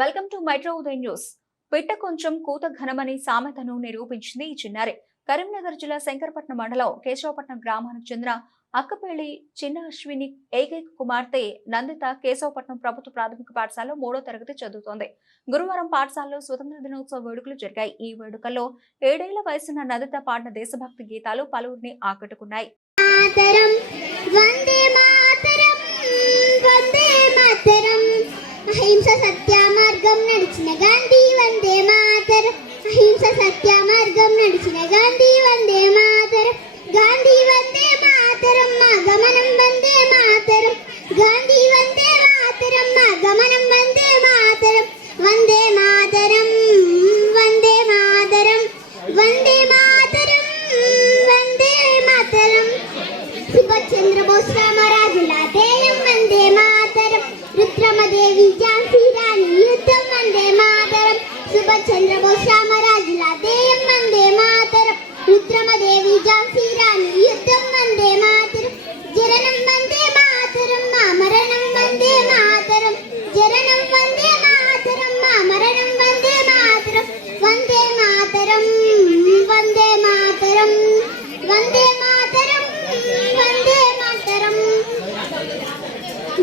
Welcome to metro Uday news. పిట్ట కొంచెం కూత ఘనమని సామెతను నిరూపించింది ఈ చిన్నారి. కరీంనగర్ జిల్లా శంకరపట్నం మండలం కేశవపట్నం గ్రామానికి చెందిన అక్కపల్లి చిన్న అశ్విని ఏకైక కుమార్తె నందిత కేశవపట్నం ప్రభుత్వ ప్రాథమిక పాఠశాలలో 3వ తరగతి చదువుతోంది. గురువారం పాఠశాలలో స్వతంత్ర దినోత్సవ వేడుకలు జరిగాయి. ఈ వేడుకల్లో 7 ఏళ్ల వయసున్న నందిత పాడిన దేశభక్తి గీతాలు పలువురిని ఆకట్టుకున్నాయి. అహింస సత్య మార్గం నడిచిన గాంధీ వందే మాతరం. అహింస సత్య మార్గం నడిచిన గాంధీ వందే మాతరం. గాంధీ వందే మాతరం మా గమనం వందే మాతరం. గాంధీ వందే మాతరం మా గమనం వందే మాతరం. వందే మాతరం వందే మాతరం వందే మాతరం వందే మాతరం. సుభాష్ చంద్రబోస్ రామరాజుల ధ్యేయం వందే మాతరం. రుద్రమదేవి ఝాన్సీ రాణి యుద్ధం వందే మాతరం. సుభాష్ చంద్రబోస్ రామరాజుల ధ్యేయం వందే మాతరం. రుద్రమదేవి ఝాన్సీ రాణి యుద్ధం వందే మాతరం. జననం వందే మాతరం మా మరణం వందే మాతరం. జననం వందే మాతరం మా మరణం వందే మాతరం. వందే మాతరం వందే మాతరం వందే మాతరం వందే మాతరం.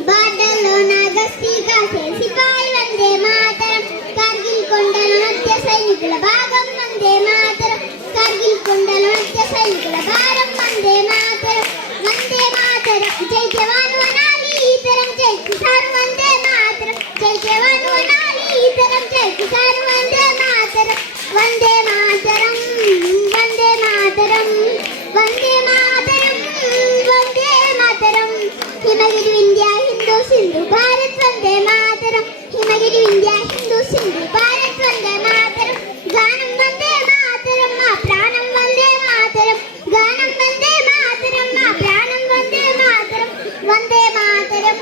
బాటలో నాగస్తిగా సిపాయి వందే మాతరం. కార్గిల్ కొండల నృత్య సైనికుల భాగం వందే మాతరం. కార్గిల్ కొండల నృత్య సైనికుల భారం వందే మాతరం. వందే మాతరం జై జవాను అనాలి ఈతరం జై కిసాన్ వందే మాతరం. జై జవాను అనాలి ఈతరం జై కిసాన్ వందే మాతరం. వందే మాతరం వందే మాతరం వందే మాతరం వందే మాతరం. హిమగిరి వింధ్య హిందూ సింధు భారత్ వందే మాతరం. హిమగిరి వింధ్య హిందూ సింధు భారత్ వందే మాతరం. గానం వందే మాతరం మా ప్రాణం వందే మాతరం. గానం వందే మాతరం మా ప్రాణం వందే మాతరం. వందే మాతరం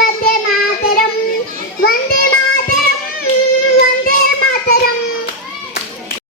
వందే మాతరం